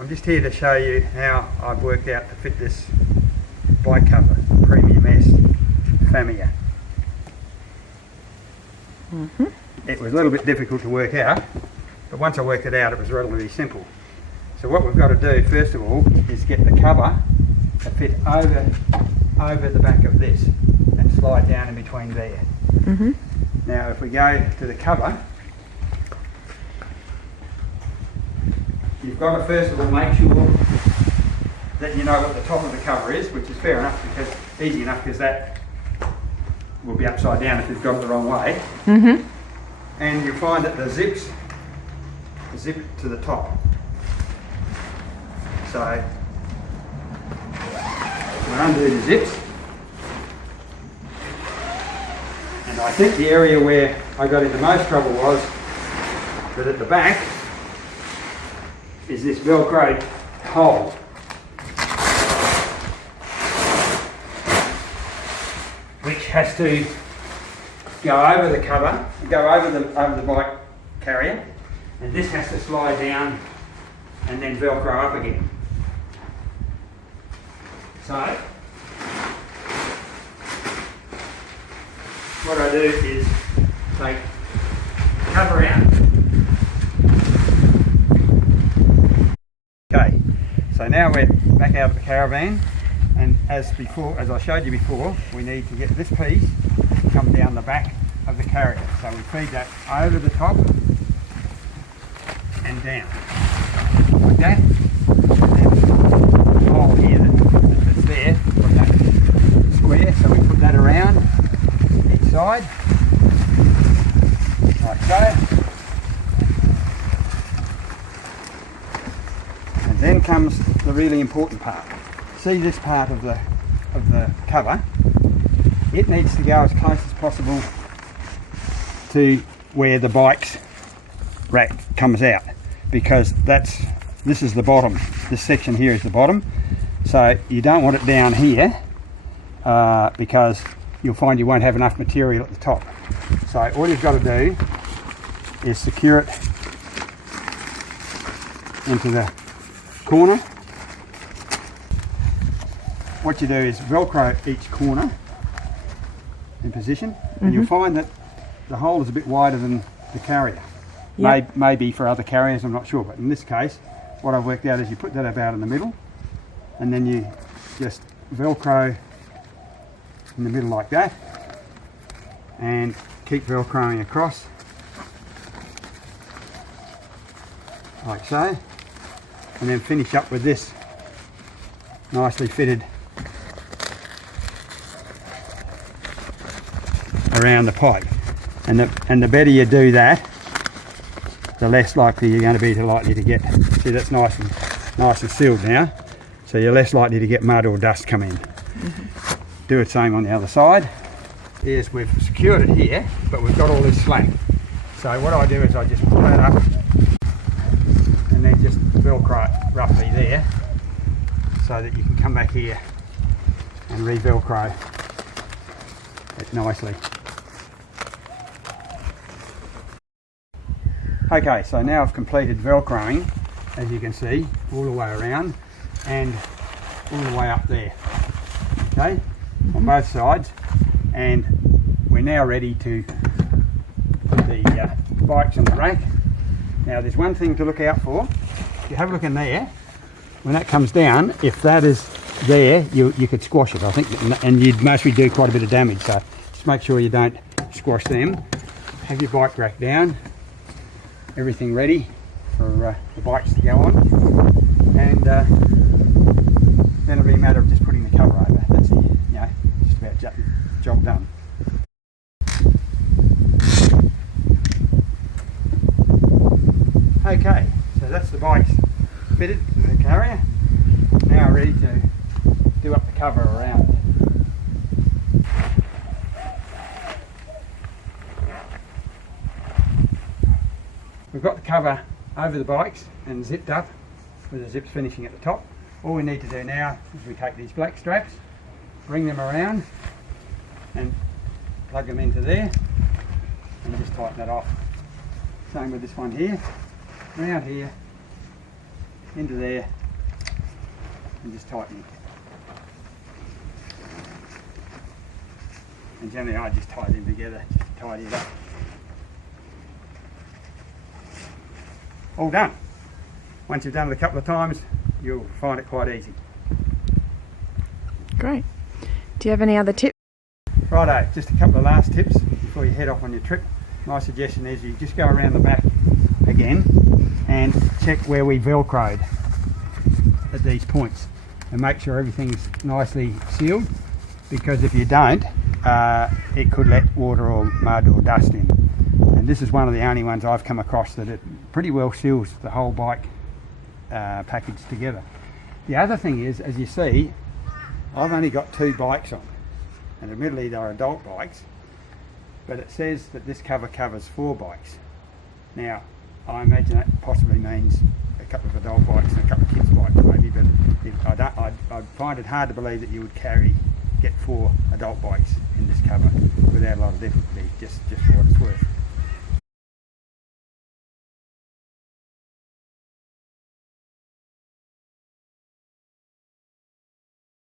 I'm just here to show you how I've worked out to fit this bike cover, Premium S, FIAMMA. It was a little bit difficult to work out, but once I worked it out, it was relatively simple. So what we've got to do first of all is get the cover to fit over the back of this and slide down in between there. Now if we go to the cover, you've got to first of all make sure that you know what the top of the cover is, which is fair enough, because easy enough, because that will be upside down if you've got it the wrong way. And you'll find that the zips zip to the top. So we'll undo the zips, and I think the area where I got into most trouble was that at the back is this velcro hole. Which has to go over the cover, go over the bike carrier, and this has to slide down and then velcro up again. So what I do is take the cover out. Okay, so now we're back out of the caravan, and as I showed you before, we need to get this piece to come down the back of the carrier. So we feed that over the top and down, like that. And then the hole here that's there, put that square, so we put that around each side, like so. And then comes the really important part. See this part of the cover? It needs to go as close as possible to where the bike's rack comes out, because this is the bottom. This section here is the bottom, so you don't want it down here because you'll find you won't have enough material at the top. So all you've got to do is secure it into the corner. What you do is velcro each corner in position, and you'll find that the hole is a bit wider than the carrier. Maybe for other carriers, I'm not sure, but in this case what I've worked out is you put that about in the middle, and then you just velcro in the middle like that, and keep velcroing across like so, and then finish up with this nicely fitted around the pipe. And the better you do that, the less likely you're going to be to get, see, that's nice and sealed now, so you're less likely to get mud or dust come in. Do the same on the other side. Is we've secured it here, but we've got all this slack. So what I do is I just pull that up and then just velcro it roughly there, so that you can come back here and re-velcro it nicely. Okay, so now I've completed velcroing, as you can see, all the way around and all the way up there, okay, on both sides, and we're now ready to put the bikes on the rack. Now there's one thing to look out for. If you have a look in there, when that comes down, if that is there, you could squash it, I think, and you'd mostly do quite a bit of damage, so just make sure you don't squash them. Have your bike rack down, everything ready for the bikes to go on, and then it'll be a matter of just putting the cover over. That's it, you know, just about job done. Okay, so that's the bikes fitted to the carrier. Now ready to do up the cover around it. We've got the cover over the bikes and zipped up with the zips finishing at the top. All we need to do now is we take these black straps, bring them around and plug them into there and just tighten it off. Same with this one here, around here into there and just tighten it. And generally I just tie them together, just to tidy it up. All done. Once you've done it a couple of times, you'll find it quite easy. Great. Do you have any other tips? Righto, just a couple of last tips before you head off on your trip. My suggestion is you just go around the back again and check where we velcroed at these points and make sure everything's nicely sealed, because if you don't, it could let water or mud or dust in. And this is one of the only ones I've come across that it pretty well seals the whole bike package together. The other thing is, as you see, I've only got 2 bikes on, and admittedly they're adult bikes, but it says that this cover covers 4 bikes. Now, I imagine that possibly means a couple of adult bikes and a couple of kids' bikes maybe, but I'd find it hard to believe that you would get 4 adult bikes in this cover without a lot of difficulty, just for what it's worth.